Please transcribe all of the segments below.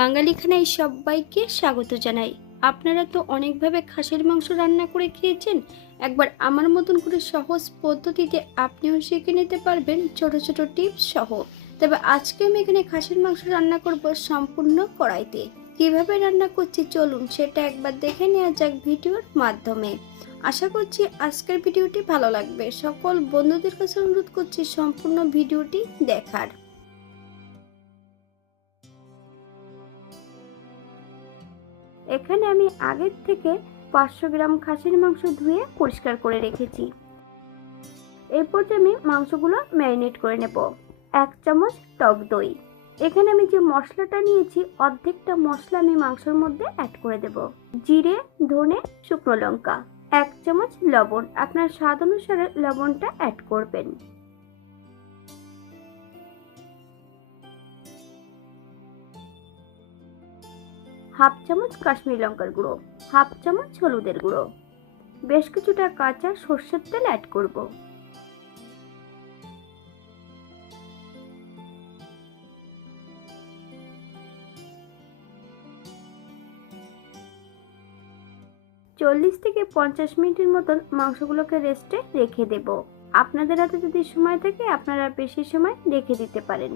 বাঙালি খানায় সবাইকে স্বাগত জানাই। আপনারা তো অনেকভাবে খাসির মাংস রান্না করে খেয়েছেন। একবার আমার মতন করে সহজ পদ্ধতিতে আপনিও শিখে নিতে পারবেন ছোট ছোট টিপস সহ। তবে আজকে আমি এখানে খাসির মাংস রান্না করব সম্পূর্ণ কড়াইতে। কিভাবে রান্না করছি চলুন সেটা একবার দেখে নেওয়া যাক ভিডিওর মাধ্যমে। আশা করছি আজকের ভিডিওটি ভালো লাগবে। সকল বন্ধুদের কাছে অনুরোধ করছি সম্পূর্ণ ভিডিওটি দেখার। এখানে আমি আগের থেকে 500 গ্রাম খাসির মাংস ধুয়ে পরিষ্কার করে রেখেছি। এরপর আমি মাংসগুলো ম্যারিনেট করে নেব। 1 চামচ টক দই। এখানে আমি যে মশলাটা নিয়েছি অর্ধেকটা মশলা আমি মাংসের মধ্যে অ্যাড করে দেব। জিরে, ধনে, শুকনো লঙ্কা, 1 চামচ লবণ, আপনার স্বাদ অনুসারে লবণটা অ্যাড করবেন। হাফ চামচ কাশ্মীরি লঙ্কার গুঁড়ো, হাফ চামচ হলুদের গুঁড়ো, বেশ কিছুটা কাঁচা সর্ষের তেল অ্যাড করব। চল্লিশ থেকে 50 মিনিটের মতন মাংসগুলোকে রেস্টে রেখে দেব। আপনাদের হাতে যদি সময় থাকে আপনারা বেশি সময় রেখে দিতে পারেন।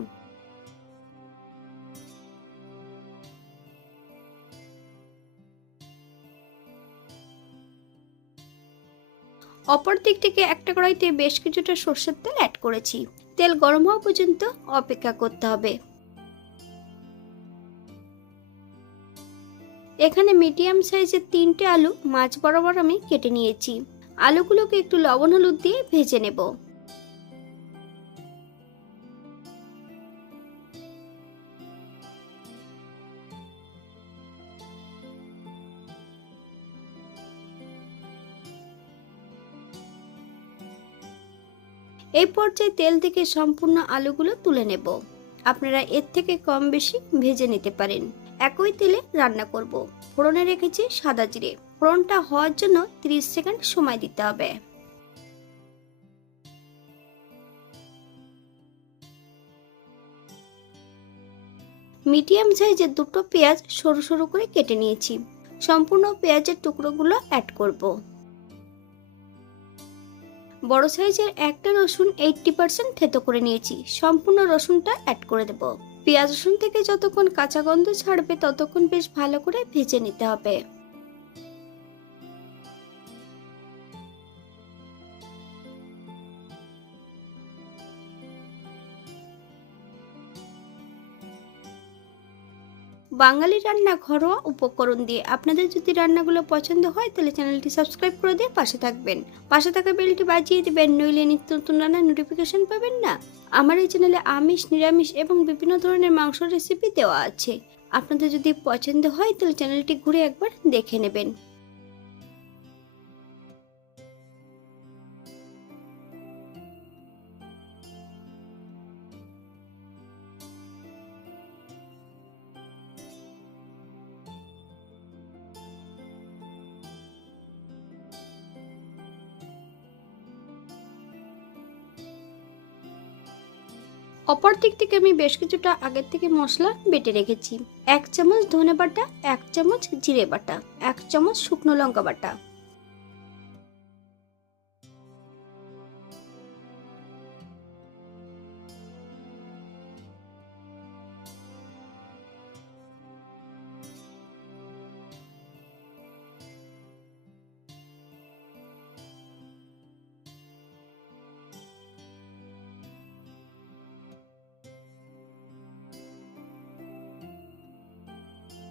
অপর দিক থেকে একটা কড়াইতে বেশ কিছুটা সরষের তেল অ্যাড করেছি। তেল গরম হওয়া পর্যন্ত অপেক্ষা করতে হবে। এখানে মিডিয়াম সাইজের 3টে আলু মাঝ বরাবর আমি কেটে নিয়েছি। আলুগুলোকে একটু লবণ হলুদ দিয়ে ভেজে নেব। এই পর্যায়ে তেল থেকে সম্পূর্ণ আলুগুলো তুলে নেব। আপনারা এর থেকে কম বেশি ভেজে নিতে পারেন। একই তেলে রান্না করব। ফোড়নে রেখেছি সাদা জিরে। ফোড়নটা হওয়ার জন্য 30 সেকেন্ড সময় দিতে হবে। মিডিয়াম সাইজের 2টো পেঁয়াজ সরু সরু করে কেটে নিয়েছি। সম্পূর্ণ পেঁয়াজের টুকরোগুলো অ্যাড করব। বড় সাইজের একটা রসুন 80% থেতো করে নিয়েছি। সম্পূর্ণ রসুনটা অ্যাড করে দেব। পেঁয়াজ রসুন থেকে যতক্ষণ কাঁচা গন্ধ ছাড়বে ততক্ষণ বেশ ভালো করে ভেজে নিতে হবে। বাঙালি রান্না ঘরোয়া উপকরণ দিয়ে। আপনাদের যদি রান্নাগুলো পছন্দ হয় তাহলে চ্যানেলটি সাবস্ক্রাইব করে দিয়ে পাশে থাকবেন। পাশে থাকা বেলটি বাজিয়ে দিবেন, নইলে নিত্য নতুন রান্নার নোটিফিকেশন পাবেন না। আমার এই চ্যানেলে আমিষ, নিরামিষ এবং বিভিন্ন ধরনের মাংস রেসিপি দেওয়া আছে। আপনাদের যদি পছন্দ হয় তাহলে চ্যানেলটি ঘুরে একবার দেখে নেবেন। অপর দিক থেকে আমি বেশ কিছুটা আগের থেকে মশলা বেটে রেখেছি। 1 চামচ ধনে বাটা, 1 চামচ জিরে বাটা, 1 চামচ শুকনো লঙ্কা বাটা,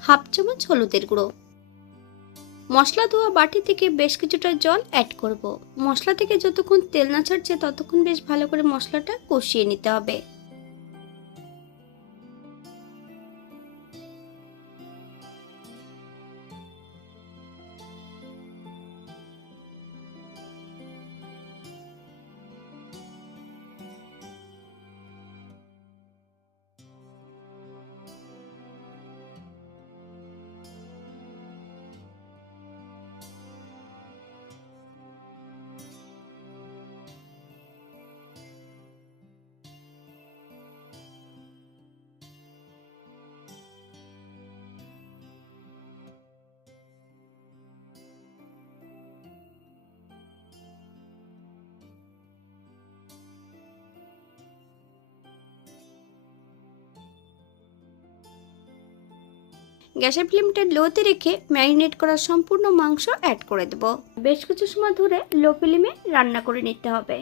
হাফ চামচ হলুদের গুঁড়ো। মশলা ধোয়া বাটি থেকে বেশ কিছুটা জল অ্যাড করব। মশলা থেকে যতক্ষণ তেল না ছাড়ছে ততক্ষণ বেশ ভালো করে মশলাটা কষিয়ে নিতে হবে। গ্যাসের ফ্লেমটা লোতে রেখে ম্যারিনেট করা সম্পূর্ণ মাংস অ্যাড করে দেব। বেশ কিছু সময় ধরে লো ফ্লেমে রান্না করে নিতে হবে।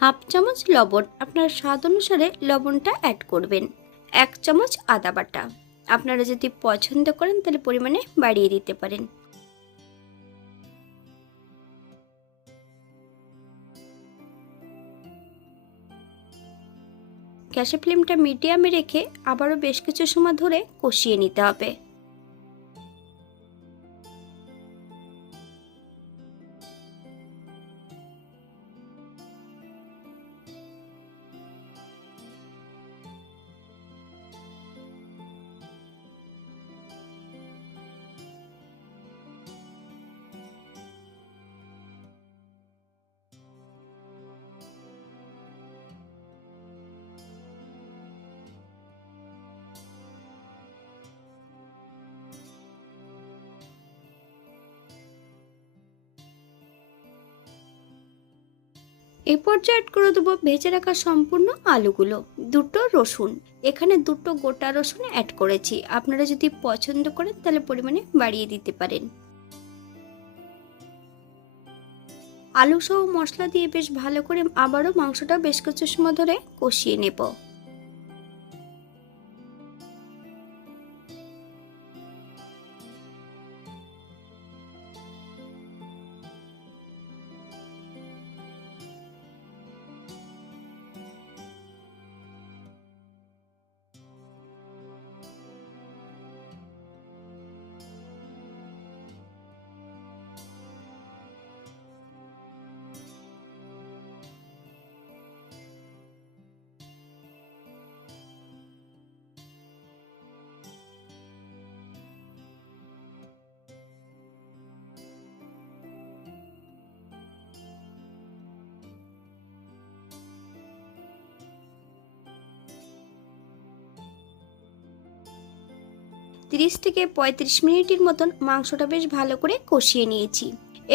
হাফ চামচ লবণ, আপনার স্বাদ অনুসারে লবণটা অ্যাড করবেন। 1 চামচ আদা বাটা, আপনারা যদি পছন্দ করেন তাহলে পরিমাণে বাড়িয়ে দিতে পারেন। গ্যাসের ফ্লেমটা মিডিয়ামে রেখে আবারও বেশ কিছু সময় ধরে কষিয়ে নিতে হবে। এই পর্যায়ে অ্যাড করে দেবো ভেজে রাখা সম্পূর্ণ আলুগুলো, 2টো রসুন, এখানে 2টো গোটা রসুন অ্যাড করেছি। আপনারা যদি পছন্দ করেন তাহলে পরিমাণে বাড়িয়ে দিতে পারেন। আলু সহ মশলা দিয়ে বেশ ভালো করে আবারও মাংসটা বেশ কিছু সময় ধরে কষিয়ে নেব। তিরিশ থেকে 35 মিনিটের মতন মাংসটা বেশ ভালো করে কষিয়ে নিয়েছি।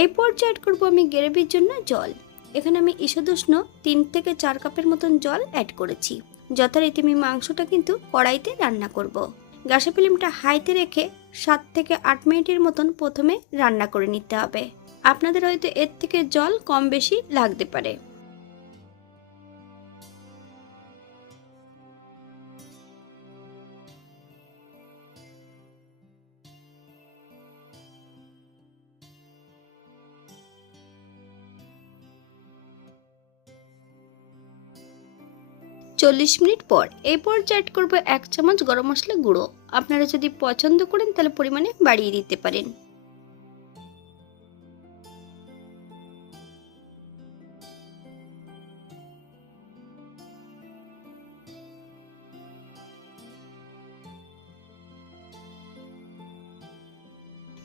এই পর্যায়ে অ্যাড করবো আমি গ্রেভির জন্য জল। এখানে আমি ঈষদুষ্ণ 3 থেকে 4 কাপের মতন জল অ্যাড করেছি। যথারীতি আমি মাংসটা কিন্তু কড়াইতে রান্না করব। গ্যাসের ফ্লেমটা হাইতে রেখে 7 থেকে 8 মিনিটের মতন প্রথমে রান্না করে নিতে হবে। আপনাদের হয়তো এর থেকে জল কম বেশি লাগতে পারে। 40 মিনিট পর এই পর্যায়ে অ্যাড করবো 1 চামচ গরম মশলা গুঁড়ো। আপনারা যদি পছন্দ করেন তাহলে পরিমাণে বাড়িয়ে দিতে পারেন।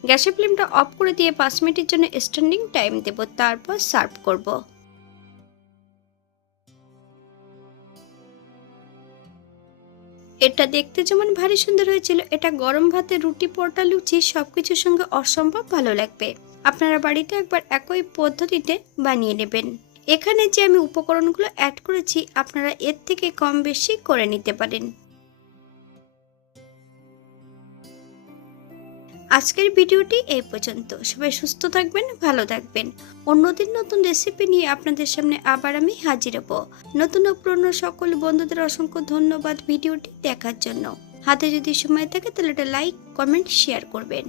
গ্যাসের ফ্লেমটা অফ করে দিয়ে 5 মিনিটের জন্য স্ট্যান্ডিং টাইম দেব, তারপর সার্ভ করব। এটা দেখতে যেমন ভারী সুন্দর হয়েছিল, এটা গরম ভাতে, রুটি, পরোটা, লুচি সবকিছুর সঙ্গে অসম্ভব ভালো লাগবে। আপনারা বাড়িতে একবার একই পদ্ধতিতে বানিয়ে নেবেন। এখানে যে আমি উপকরণগুলো অ্যাড করেছি আপনারা এর থেকে কম বেশি করে নিতে পারেন। আজকের ভিডিওটি এই পর্যন্ত। সবাই সুস্থ থাকবেন, ভালো থাকবেন। অন্যদিন নতুন রেসিপি নিয়ে আপনাদের সামনে আবার আমি হাজির হব। নতুন ও পুরনো সকল বন্ধুদের অসংখ্য ধন্যবাদ ভিডিওটি দেখার জন্য। হাতে যদি সময় থাকে তাহলে একটা লাইক, কমেন্ট, শেয়ার করবেন।